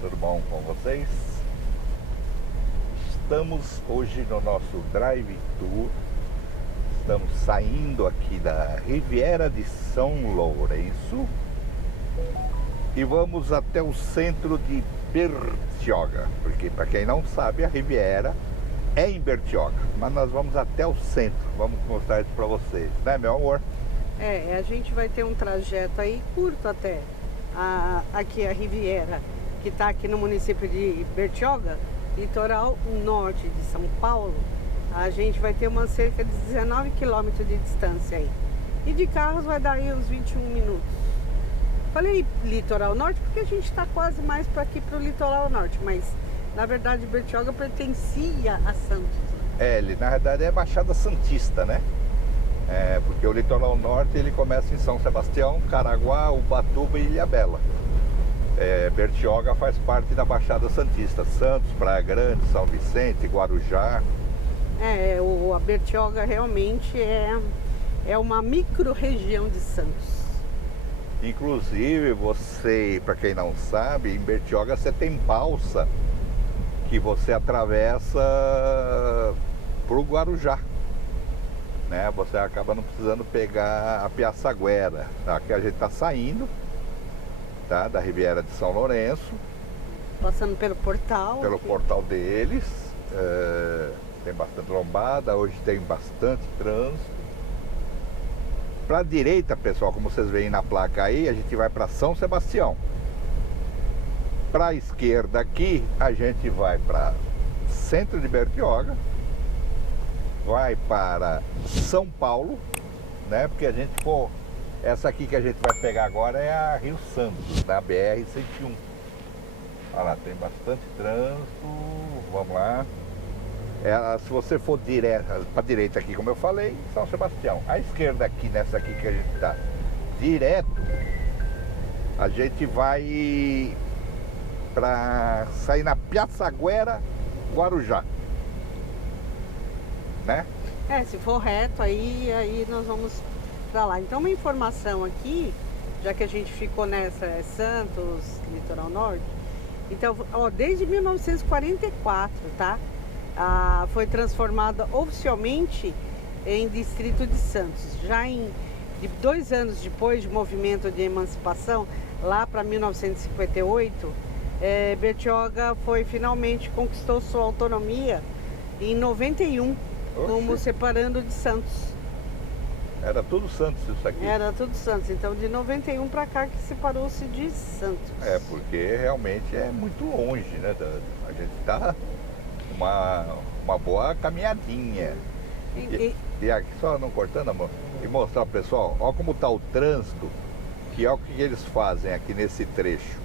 tudo bom com vocês? Estamos hoje no nosso Drive Tour. Estamos saindo aqui da Riviera de São Lourenço e vamos até o centro de Bertioga, porque para quem não sabe, a Riviera é em Bertioga, mas nós vamos até o centro. Vamos mostrar isso para vocês, né, meu amor? A gente vai ter um trajeto aí curto até aqui a Riviera, que está aqui no município de Bertioga, litoral norte de São Paulo. A gente vai ter uma cerca de 19 quilômetros de distância aí. E de carros vai dar aí uns 21 minutos. Falei litoral norte porque a gente está quase mais para aqui para o litoral norte, mas na verdade Bertioga pertencia a Santos. Ele na verdade é Baixada Santista, né? Porque o litoral norte ele começa em São Sebastião, Caraguá, Ubatuba e Ilhabela. Bertioga faz parte da Baixada Santista, Santos, Praia Grande, São Vicente, Guarujá. A Bertioga realmente é uma micro-região de Santos. Inclusive, para quem não sabe, em Bertioga você tem balsa que você atravessa para o Guarujá, né? Você acaba não precisando pegar a Piaçaguera. Aqui a gente está saindo, tá? Da Riviera de São Lourenço. Passando pelo portal. Pelo portal deles. Tem bastante lombada, hoje tem bastante trânsito. Para a direita, pessoal, como vocês veem na placa aí, a gente vai para São Sebastião. Para a esquerda aqui, a gente vai para centro de Bertioga, vai para São Paulo, né? Porque a gente essa aqui que a gente vai pegar agora é a Rio Santos, da BR-101. Olha lá, tem bastante trânsito, vamos lá. Se você for direto para a direita aqui, como eu falei, São Sebastião. À esquerda aqui, nessa aqui que a gente está direto, a gente vai para sair na Piaçaguera, Guarujá, né? Se for reto aí nós vamos para lá. Então uma informação aqui, já que a gente ficou nessa Santos, litoral norte. Então, desde 1944, tá? Foi transformada oficialmente em Distrito de Santos. Já 2 anos depois do movimento de emancipação, lá para 1958, Bertioga finalmente conquistou sua autonomia em 91, como separando de Santos. Era tudo Santos isso aqui? Era tudo Santos. Então de 91 para cá que separou-se de Santos. Porque realmente é muito longe, né? A gente está uma boa caminhadinha. E aqui, só não cortando, amor, e mostrar pro pessoal, olha como está o trânsito, que é o que eles fazem aqui nesse trecho.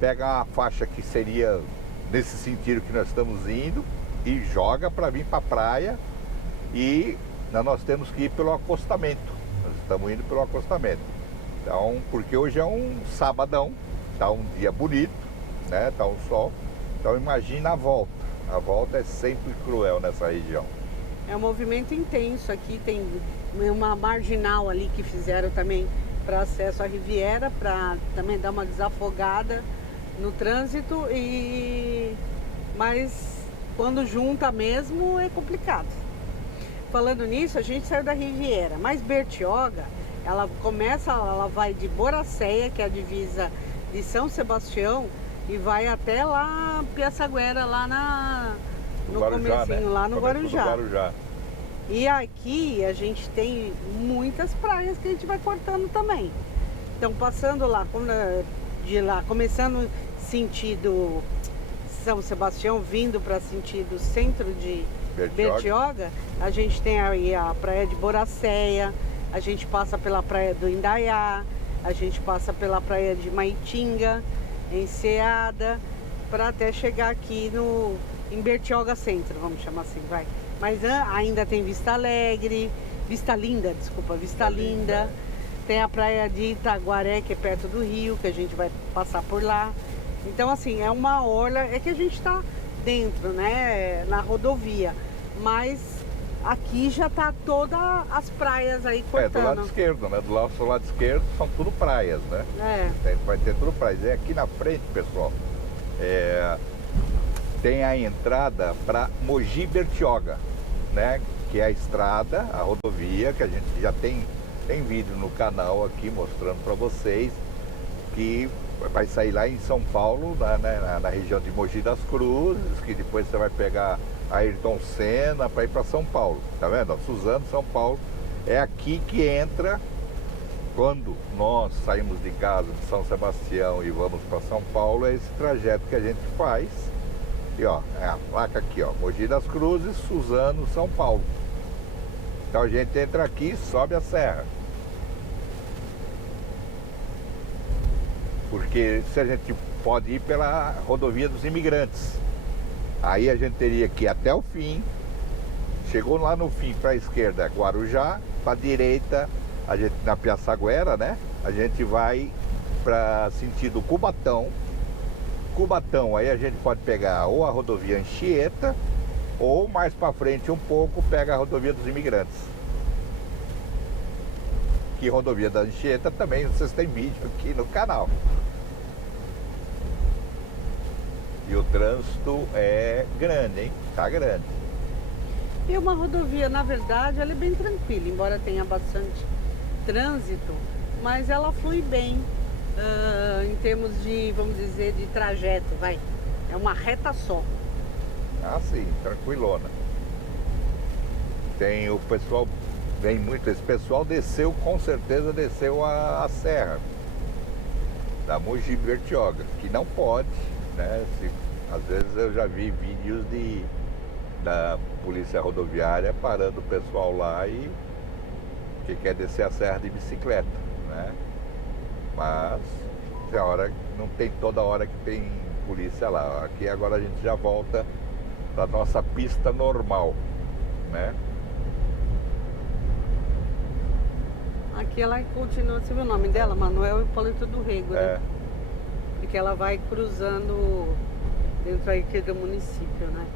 Pega uma faixa que seria nesse sentido que nós estamos indo e joga para vir para a praia, e nós temos que ir pelo acostamento. Nós estamos indo pelo acostamento. Então, porque hoje é um sabadão, tá um dia bonito, né? Tá um sol. Então imagina a volta. A volta é sempre cruel nessa região. É um movimento intenso aqui, tem uma marginal ali que fizeram também para acesso à Riviera, para também dar uma desafogada no trânsito, mas quando junta mesmo é complicado. Falando nisso, a gente saiu da Riviera, mas Bertioga, ela vai de Boracéia, que é a divisa de São Sebastião, e vai até lá Piaçaguera, lá no Guarujá, comecinho, né? lá no Guarujá. Guarujá. E aqui a gente tem muitas praias que a gente vai cortando também. Então passando lá, começando sentido São Sebastião, vindo para sentido centro de Bertioga, a gente tem aí a praia de Boracéia, a gente passa pela praia do Indaiá, a gente passa pela praia de Maitinga, Enseada, para até chegar aqui em Bertioga Centro, vamos chamar assim, vai. Mas ainda tem Vista Linda. Tem a praia de Itaguaré, que é perto do rio, que a gente vai passar por lá. Então, assim, é uma orla, é que a gente está dentro, né, na rodovia, mas aqui já tá todas as praias aí cortando. Do lado esquerdo, né? Do lado esquerdo são tudo praias, né? Vai ter tudo praias. E aqui na frente, pessoal, tem a entrada para Mogi Bertioga, né? Que é a estrada, a rodovia, que a gente já tem vídeo no canal aqui mostrando para vocês, que vai sair lá em São Paulo, na região de Mogi das Cruzes, que depois você vai pegar Ayrton Senna para ir para São Paulo, tá vendo? Suzano, São Paulo, é aqui que entra. Quando nós saímos de casa de São Sebastião e vamos para São Paulo, é esse trajeto que a gente faz. E ó, é a placa aqui, ó, Mogi das Cruzes, Suzano, São Paulo. Então a gente entra aqui e sobe a serra. Porque se a gente pode ir pela rodovia dos imigrantes, aí a gente teria que ir até o fim. Chegou lá no fim, para a esquerda, Guarujá, para a direita, a gente, na Piaçaguera, né? A gente vai para sentido Cubatão. Cubatão, aí a gente pode pegar ou a rodovia Anchieta, ou mais para frente um pouco, pega a rodovia dos imigrantes. Que rodovia da Anchieta também vocês têm vídeo aqui no canal. E o trânsito é grande, hein? Tá grande. E uma rodovia, na verdade, ela é bem tranquila, embora tenha bastante trânsito, mas ela flui bem em termos de, vamos dizer, de trajeto, vai. É uma reta só. Ah, sim, tranquilona. Tem o pessoal, vem muito, esse pessoal desceu, com certeza desceu a serra da Mogi Bertioga, que não pode, né? Às vezes eu já vi vídeos da polícia rodoviária parando o pessoal lá e que quer descer a serra de bicicleta, né? Mas tem hora, não tem toda hora que tem polícia lá. Aqui agora a gente já volta para nossa pista normal, né? Aqui ela continua, você viu o nome dela? Manuel Hipólito do Rego, né? Porque ela vai cruzando dentro aqui do município, né?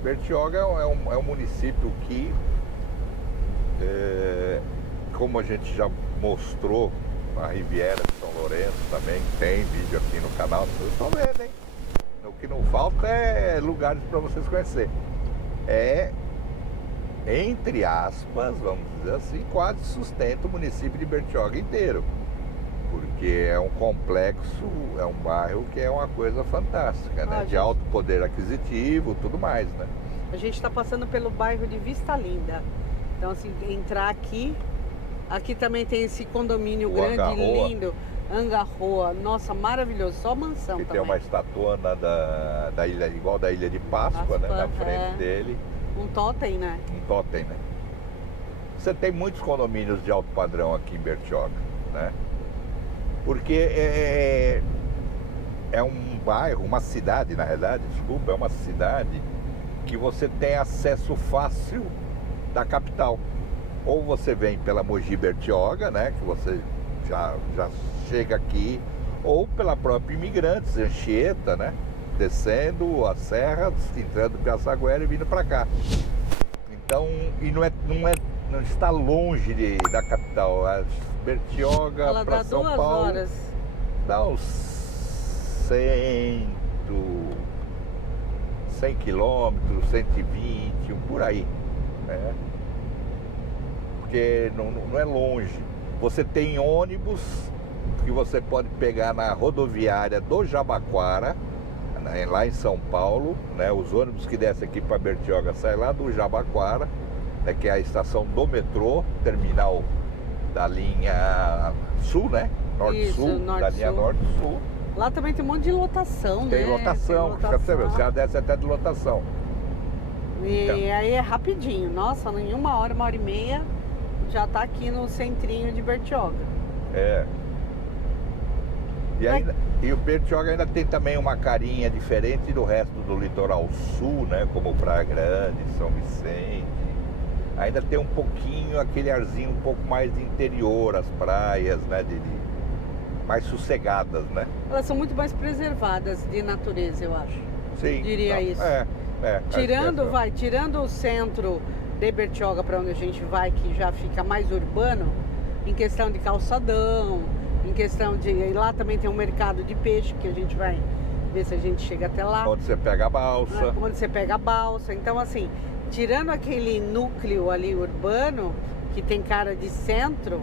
Bertioga é um município que, como a gente já mostrou na Riviera de São Lourenço também, tem vídeo aqui no canal, vocês estão vendo, hein? O que não falta é lugares para vocês conhecerem. Entre aspas, vamos dizer assim, quase sustenta o município de Bertioga inteiro. Porque é um complexo, é um bairro que é uma coisa fantástica, né? De alto poder aquisitivo, tudo mais, né? A gente está passando pelo bairro de Vista Linda. Então, assim, entrar aqui também tem esse condomínio grande, Angarroa. lindo, Angarroa. Nossa, maravilhoso, só mansão que também. tem uma estatuana da ilha, igual da Ilha de Páscoa, né? Na frente dele. Um totem, né? Um totem, né? Você tem muitos condomínios de alto padrão aqui em Bertioga, né? Porque é um bairro, uma cidade, na realidade, desculpa, é uma cidade que você tem acesso fácil da capital. Ou você vem pela Mogi Bertioga, né? Que você já chega aqui, ou pela própria Imigrantes, Anchieta, né? Descendo as serras, entrando em Piaçaguera e vindo para cá. Então, e não está longe da capital. A Bertioga para São Paulo. Ela dá 2 horas. Dá uns 100 quilômetros, 120, por aí. Né? Porque não é longe. Você tem ônibus que você pode pegar na rodoviária do Jabaquara, né, lá em São Paulo, né? Os ônibus que descem aqui para Bertioga saem lá do Jabaquara, né, que é a estação do metrô, terminal da linha sul, né? Norte-sul, da linha norte-sul. Lá também tem um monte de lotação, tem né? Lotação, tem lotação. Os caras descem até de lotação. E então, aí é rapidinho, nossa, em 1 hora, 1h30 já tá aqui no centrinho de Bertioga. E o Bertioga ainda tem também uma carinha diferente do resto do litoral sul, né? Como Praia Grande, São Vicente. Ainda tem um pouquinho aquele arzinho um pouco mais de interior, as praias, né? Mais sossegadas, né? Elas são muito mais preservadas de natureza, eu acho. Sim. Diria isso. Tirando o centro de Bertioga, para onde a gente vai, que já fica mais urbano, em questão de calçadão, em questão de... E lá também tem um mercado de peixe, que a gente vai ver se a gente chega até lá. Onde você pega a balsa. Onde você pega a balsa. Então, assim, tirando aquele núcleo ali urbano, que tem cara de centro,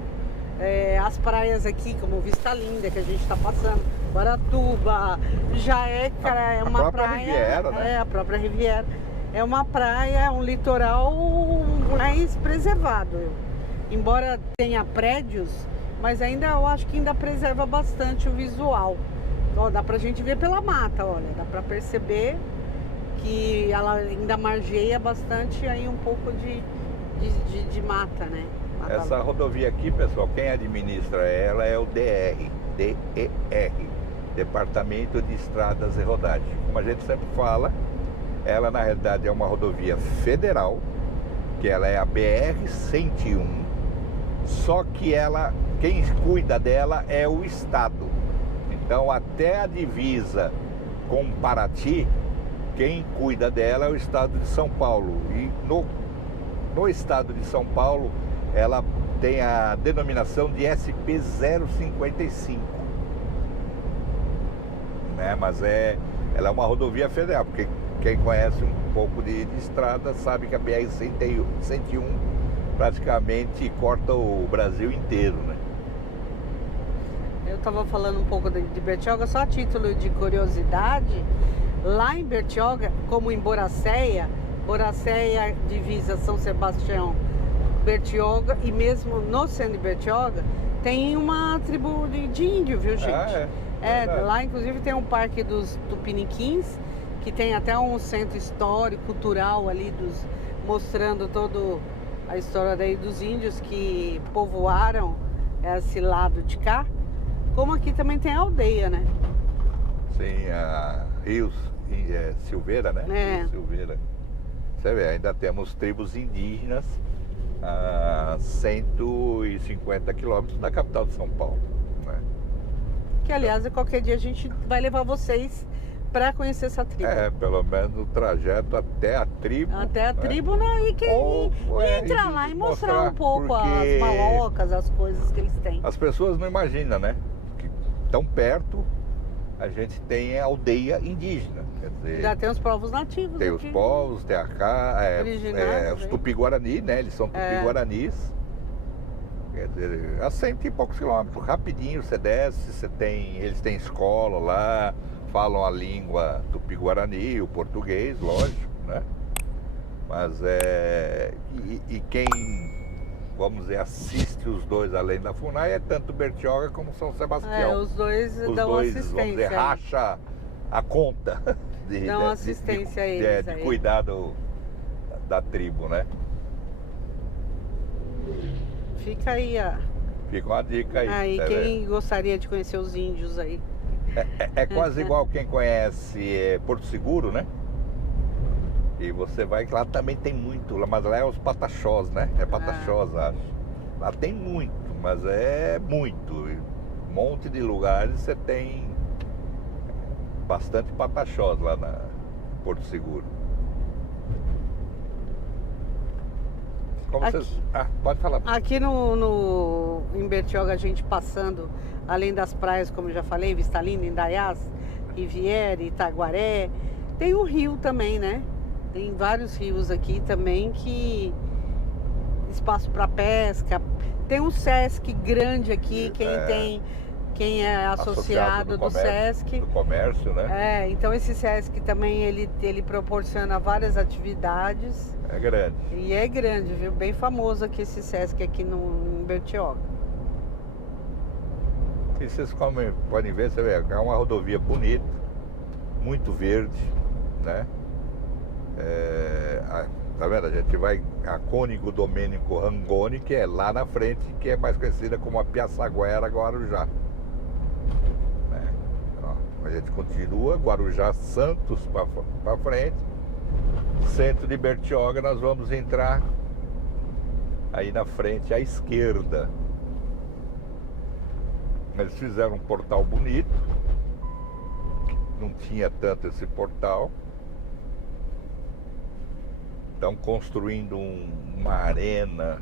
as praias aqui, como Vista Linda, que a gente está passando, Guaratuba, já é, cara, é uma praia... Riviera, né? A própria Riviera. É uma praia, um litoral mais preservado. Embora tenha prédios, mas ainda eu acho que ainda preserva bastante o visual. Ó, dá pra gente ver pela mata, olha, dá pra perceber que ela ainda margeia bastante aí um pouco de mata, né? Mata. Essa rodovia aqui, pessoal, quem administra ela é o DER, Departamento de Estradas e Rodagem. Como a gente sempre fala, ela na realidade é uma rodovia federal, que ela é a BR-101, só que ela, quem cuida dela é o Estado. Então até a divisa com Paraty, quem cuida dela é o Estado de São Paulo. E no Estado de São Paulo, ela tem a denominação de SP-055. Né? Mas ela é uma rodovia federal, porque quem conhece um pouco de estrada sabe que a BR-101 praticamente corta o Brasil inteiro, né? Eu estava falando um pouco de Bertioga, só a título de curiosidade. Lá em Bertioga, como em Boracéia divisa São Sebastião, Bertioga, e mesmo no centro de Bertioga, tem uma tribo de índio, viu, gente? Lá inclusive tem um parque dos Tupiniquins, que tem até um centro histórico, cultural ali, mostrando toda a história daí dos índios que povoaram esse lado de cá. Como aqui também tem a aldeia, né? Sim, a Rios Silveira, né? Rios Silveira. Você vê, ainda temos tribos indígenas a 150 quilômetros da capital de São Paulo, né? Que, aliás, qualquer dia a gente vai levar vocês para conhecer essa tribo. Pelo menos o trajeto até a tribo. Até a tribo, né? E entrar lá e mostrar um pouco as malocas, as coisas que eles têm. As pessoas não imaginam, né? Que tão perto a gente tem a aldeia indígena. Quer dizer, já tem os povos nativos. tem aqui, os povos, tem os Tupi-Guarani, né? Eles são Tupi-Guaranis. Quer dizer, a 100 e poucos quilômetros, rapidinho você desce, eles têm escola lá, falam a língua Tupi-Guarani, o português, lógico, né? Mas quem, vamos dizer, assiste os dois além da FUNAI é tanto Bertioga como São Sebastião. Os dois dão assistência. Vamos dizer, racha a conta dão assistência a eles. De cuidado da tribo, né? Fica aí Fica uma dica aí. Quem gostaria de conhecer os índios aí. É quase igual quem conhece Porto Seguro, né? E você vai, lá também tem muito, mas lá é os pataxós, né? É pataxós, acho. Lá tem muito, mas é muito. Um monte de lugares você tem bastante pataxós lá na Porto Seguro. Como aqui, vocês... pode falar. Aqui em Bertioga, a gente passando, além das praias, como eu já falei, Vista Linda, Indaiás, Riviera, Itaguaré, tem o rio também, né? Tem vários rios aqui também, que espaço para pesca. Tem um Sesc grande aqui, quem é associado do Sesc. Do comércio, né? Então esse Sesc também, ele proporciona várias atividades. É grande. E é grande, viu? Bem famoso aqui esse Sesc aqui em Bertioga. E vocês podem ver, você vê, é uma rodovia bonita, muito verde, né? Tá vendo? A gente vai a Cônigo Domênico Rangoni, que é lá na frente, que é mais conhecida como a Piaçaguera Guarujá. A gente continua, Guarujá Santos para frente, centro de Bertioga, nós vamos entrar aí na frente à esquerda. Eles fizeram um portal bonito, não tinha tanto esse portal. Estão construindo uma arena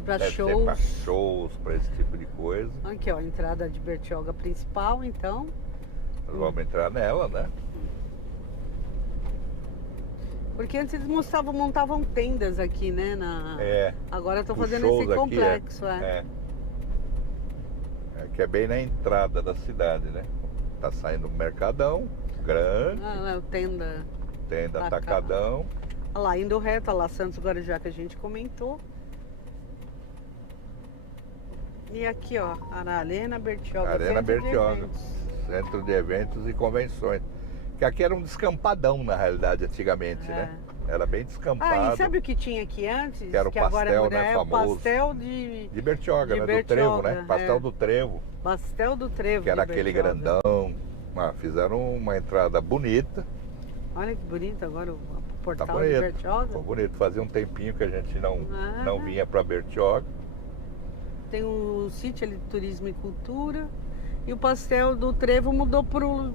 para Deve ser para shows. shows, para esse tipo de coisa. Aqui, ó, a entrada de Bertioga principal, então. Nós vamos entrar nela, né? Porque antes eles montavam tendas aqui, né? Agora estão os fazendo shows esse aqui, complexo, que é bem na entrada da cidade, né? Tá saindo um mercadão grande, Ah, é tenda. tenda pra cá. atacadão. Olha lá, indo reto, olha lá, Santos Guarujá que a gente comentou. E aqui, ó, Arena Bertioga. Arena Centro de Bertioga, Eventos. centro de eventos e convenções. Que aqui era um descampadão, na realidade, antigamente, né? Era bem descampado. Ah, e sabe o que tinha aqui antes? Que era o agora pastel, mudou, né, é o famoso. pastel de De Bertioga, de né? Bertioga, Do trevo, né? Pastel é. do trevo, Pastel do Trevo. que era de aquele Bertioga. grandão. Fizeram uma entrada bonita. Olha que bonito agora o Tá portal de bonito. Bertioga. Ficou bonito. Fazia um tempinho que a gente não Ah. vinha pra Bertioga. Tem o sítio ali de turismo e cultura. E o pastel do Trevo mudou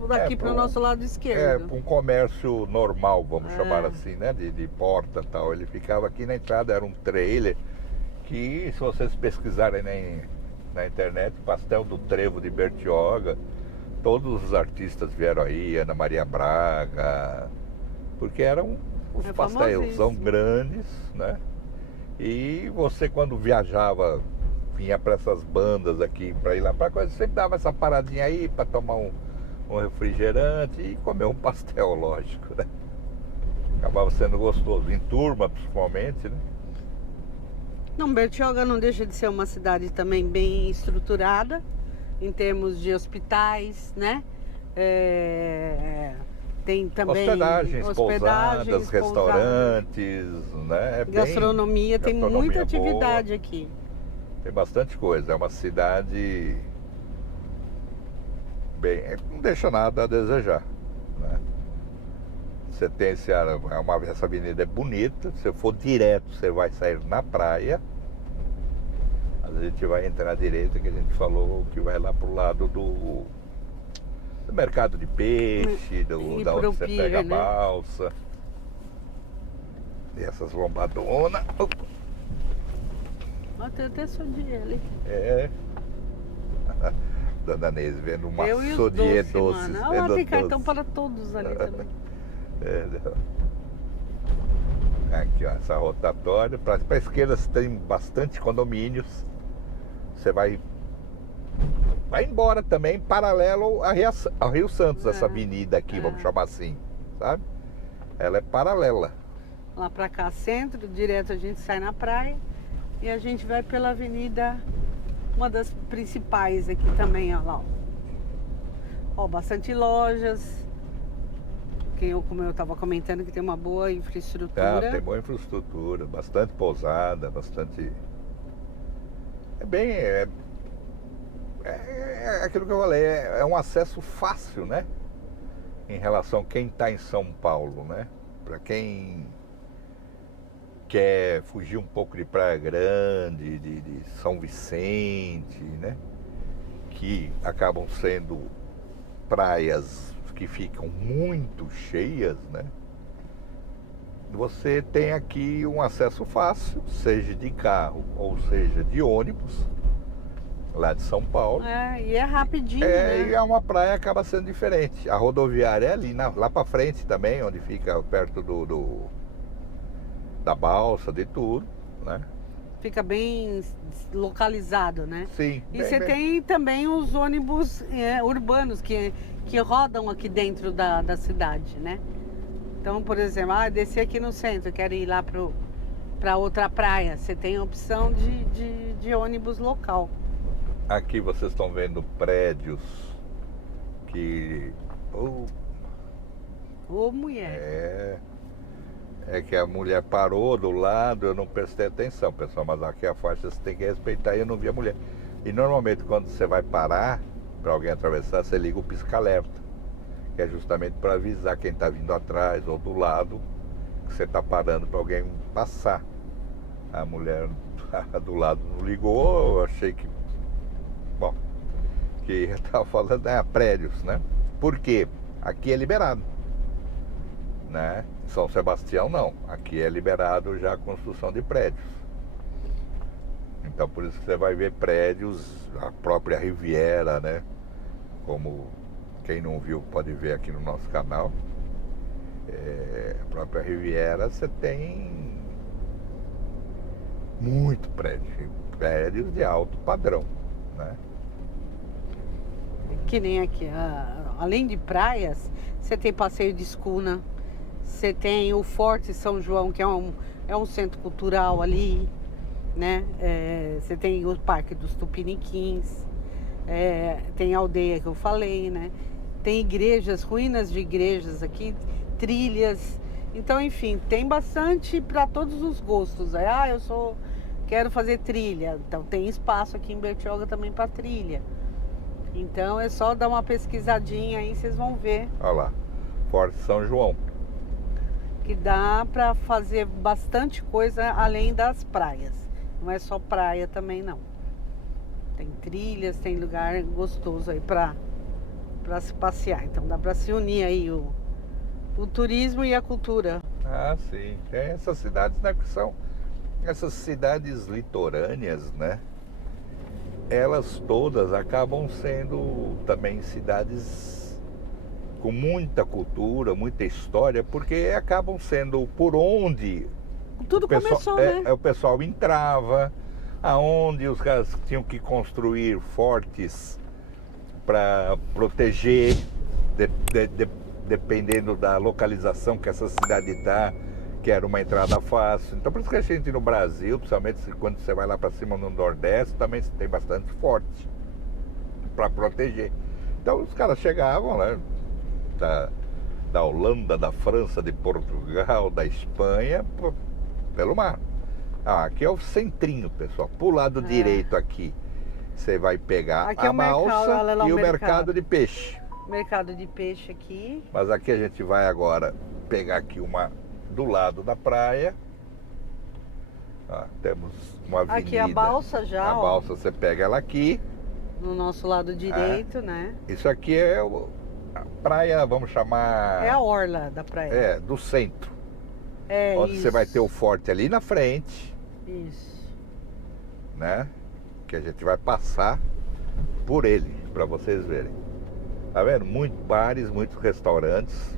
daqui para o nosso lado esquerdo. Um comércio normal, vamos É. chamar assim, né? De porta e tal. Ele ficava aqui na entrada, era um trailer que, se vocês pesquisarem na internet, Pastel do Trevo de Bertioga, todos os artistas vieram aí, Ana Maria Braga, porque eram os É pastéis são famosíssimo. grandes, né? E você, quando viajava, vinha para essas bandas aqui, para ir lá para coisa, sempre dava essa paradinha aí para tomar um refrigerante e comer um pastel, lógico, né? Acabava sendo gostoso, em turma principalmente, né? Não, Bertioga não deixa de ser uma cidade também bem estruturada em termos de hospitais, né? Tem também pousadas, restaurantes, né? Gastronomia, tem gastronomia muita boa. atividade aqui. Tem bastante coisa, é uma cidade bem, não deixa nada a desejar, né? Você tem essa avenida é bonita, se for direto você vai sair na praia. A gente vai entrar à direita, que a gente falou que vai lá pro lado do mercado de peixe, da onde você pier, pega a né? balsa. E essas lombadonas. Ó, tem até sodier ali. Dona Neise vendo uma Eu e os sodier doces, doces. mano. vendo Ah, tem cartão doces. para todos ali também. Aqui, ó, essa rotatória. Para a esquerda você tem bastante condomínios. Você vai embora também, paralelo ao Rio Santos, essa avenida aqui, vamos chamar assim, sabe? Ela é paralela. Lá pra cá, centro, direto a gente sai na praia e a gente vai pela avenida, uma das principais aqui também, ó lá. Ó, bastante lojas, como eu tava comentando, que tem uma boa infraestrutura. Tem boa infraestrutura, bastante pousada, bastante... É aquilo que eu falei, é um acesso fácil, né? Em relação a quem está em São Paulo, né? Para quem quer fugir um pouco de Praia Grande, de São Vicente, né? Que acabam sendo praias que ficam muito cheias, né? Você tem aqui um acesso fácil, seja de carro ou seja de ônibus, lá de São Paulo. E é rapidinho, né? E é uma praia que acaba sendo diferente. A rodoviária é ali, lá pra frente também, onde fica perto da balsa, de tudo, né? Fica bem localizado, né? Sim. E você tem também os ônibus urbanos que rodam aqui dentro da cidade, né? Então, por exemplo, desci aqui no centro, quero ir lá para outra praia. Você tem a opção de ônibus local. Aqui vocês estão vendo prédios que... Ô, mulher. É que a mulher parou do lado, eu não prestei atenção, pessoal, mas aqui a faixa você tem que respeitar e eu não vi a mulher. E normalmente quando você vai parar para alguém atravessar, você liga o pisca-alerta, que é justamente para avisar quem está vindo atrás ou do lado que você está parando para alguém passar. A mulher do lado não ligou, eu achei que... Bom, que eu estava falando, prédios, né? Por quê? Aqui é liberado, né? São Sebastião não, aqui é liberado já a construção de prédios. Então por isso que você vai ver prédios, a própria Riviera, né? Como quem não viu pode ver aqui no nosso canal. A própria Riviera você tem muito prédio, prédios de alto padrão, né? Que nem aqui, além de praias, você tem passeio de escuna, você tem o Forte São João, que é um centro cultural ali, né? Você tem o Parque dos Tupiniquins, tem a aldeia que eu falei, né? Tem igrejas, ruínas de igrejas aqui, trilhas. Então, enfim, tem bastante para todos os gostos. Quero fazer trilha. Então tem espaço aqui em Bertioga também para trilha. Então é só dar uma pesquisadinha aí, vocês vão ver. Olha lá, Forte São João. Que dá para fazer bastante coisa além das praias. Não é só praia também não. Tem trilhas, tem lugar gostoso aí para se passear. Então dá para se unir aí o turismo e a cultura. Ah, sim. Tem essas cidades, né, que são essas cidades litorâneas, né? Elas todas acabam sendo também cidades com muita cultura, muita história, porque acabam sendo por onde Tudo começou, né? o pessoal entrava, aonde os caras tinham que construir fortes para proteger, dependendo da localização que essa cidade está, que era uma entrada fácil. Então por isso que a gente no Brasil, principalmente quando você vai lá para cima no Nordeste, também tem bastante forte para proteger. Então os caras chegavam, né, da Holanda, da França, de Portugal, da Espanha, pelo mar. Aqui é o centrinho, pessoal. Pro lado direito aqui, você vai pegar aqui a balsa e o mercado de peixe. Mercado de peixe aqui. Mas aqui a gente vai agora pegar aqui uma do lado da praia. Temos uma avenida. Aqui a balsa já, A balsa você pega ela aqui. No nosso lado direito, né? Isso aqui é a praia, vamos chamar... É a orla da praia. do centro. Onde isso. você vai ter o forte ali na frente. Isso. Né? Que a gente vai passar por ele, para vocês verem. Tá vendo? Muitos bares, muitos restaurantes,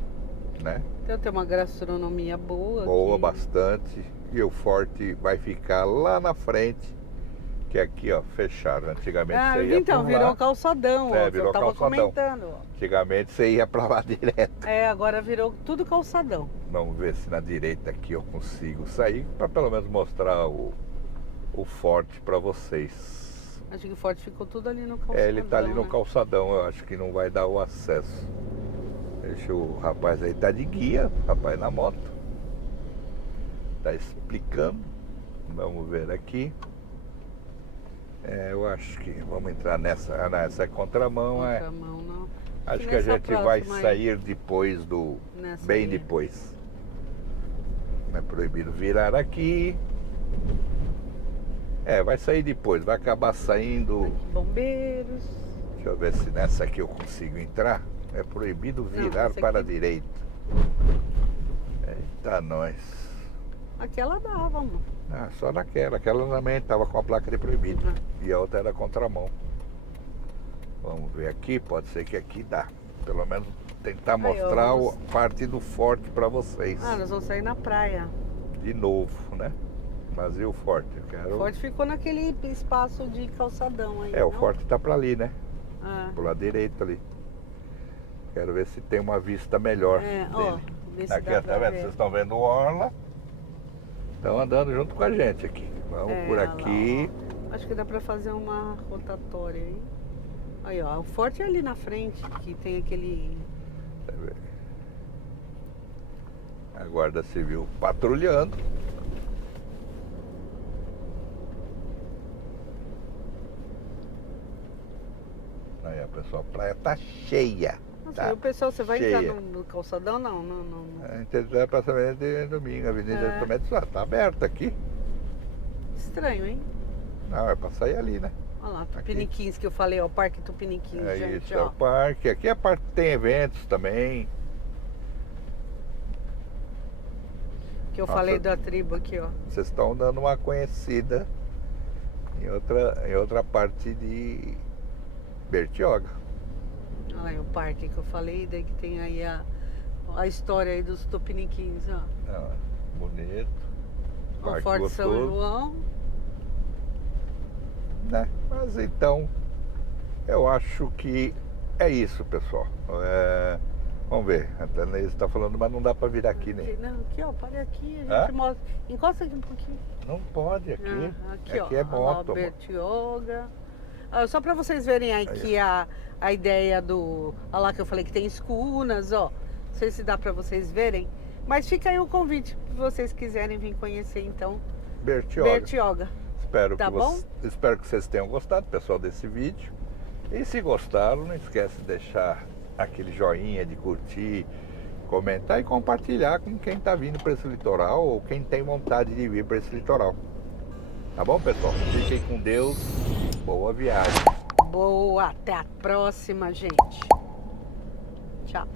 né? Então tem uma gastronomia boa. Boa, aqui. bastante. E o forte vai ficar lá na frente, que aqui, ó, fecharam. Antigamente você ia então, por virou lá. calçadão, ó, Virou eu tava calçadão. comentando. Ó. Antigamente você ia para lá direto. Agora virou tudo calçadão. Vamos ver se na direita aqui eu consigo sair, para pelo menos mostrar o forte para vocês. Acho que o forte ficou tudo ali no calçadão. Ele tá ali no né? calçadão, eu acho que não vai dar o acesso. Deixa o rapaz aí, tá de guia, rapaz na moto. Tá explicando. Vamos ver aqui. Eu acho que vamos entrar nessa é contramão. Contramão, não. Acho que a nessa gente vai próxima aí. sair depois bem aí. depois. Não é proibido virar aqui. Vai sair depois, vai acabar saindo. Aqui, bombeiros. Deixa eu ver se nessa aqui eu consigo entrar. É proibido virar para a direita. Eita, nós. Aquela dava, amor. Só naquela. Aquela também estava com a placa de proibido. E a outra era contramão. Vamos ver aqui, pode ser que aqui dá. Pelo menos tentar mostrar a parte do forte para vocês. Nós vamos sair na praia. De novo, né? Mas e o forte? Eu quero... O forte ficou naquele espaço de calçadão aí. O forte tá para ali, né? Pro lado direito ali. Quero ver se tem uma vista melhor dele. Vê se Aqui, dá tá vendo? Vocês estão vendo o orla. Estão andando junto com a gente aqui. Vamos por aqui. Lá, acho que dá para fazer uma rotatória aí. Aí, ó, o forte é ali na frente, que tem aquele... A Guarda Civil patrulhando. Aí, pessoal, a praia tá cheia. Nossa, e o pessoal, você vai entrar no calçadão? Não. A gente entra para saber de domingo, a Avenida do Tomé tá aberta aqui. Estranho, hein? Não, é para sair ali, né? Olha lá, Tupiniquins, que eu falei, ó, o Parque Tupiniquins, gente, isso, é o parque. Aqui é a parte que tem eventos também. Que eu falei da tribo aqui, ó. Vocês estão dando uma conhecida em outra parte de Bertioga. Olha aí o parque que eu falei, daí que tem aí a história aí dos tupiniquins, ó. Ah, bonito. O Parque Forte São gostoso, João. né? Mas então, eu acho que é isso, pessoal. Vamos ver, a Tanese está falando, mas não dá para vir aqui, né? Não, aqui, ó, pare aqui, a Hã? gente mostra. Encosta aqui um pouquinho. Não pode aqui. Aqui, Aqui ó. é Olha lá, moto, amor. Bertioga. Só para vocês verem aqui a ideia do. Olha lá que eu falei que tem escunas, ó. Não sei se dá para vocês verem. Mas fica aí o convite, se vocês quiserem vir conhecer, então, Bertioga. Bertioga. Tá bom? Espero que vocês tenham gostado, pessoal, desse vídeo. E se gostaram, não esquece de deixar aquele joinha, de curtir, comentar e compartilhar com quem está vindo para esse litoral ou quem tem vontade de vir para esse litoral. Tá bom, pessoal? Fiquem com Deus. Boa viagem. Boa, até a próxima, gente. Tchau.